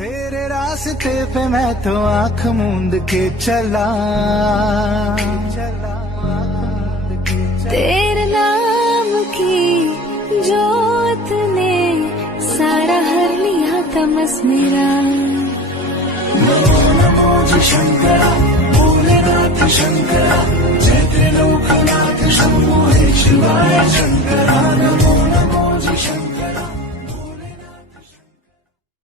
तेरे रास्ते पे मैं तो आंख मूंद के चला, तेरे नाम की जोत ने सारा हर लिया तमस मेरा। नमो नमो जी शंकरा, भोलेनाथ शंकरा, जय त्रिलोकनाथ शंभो हे शिवाय।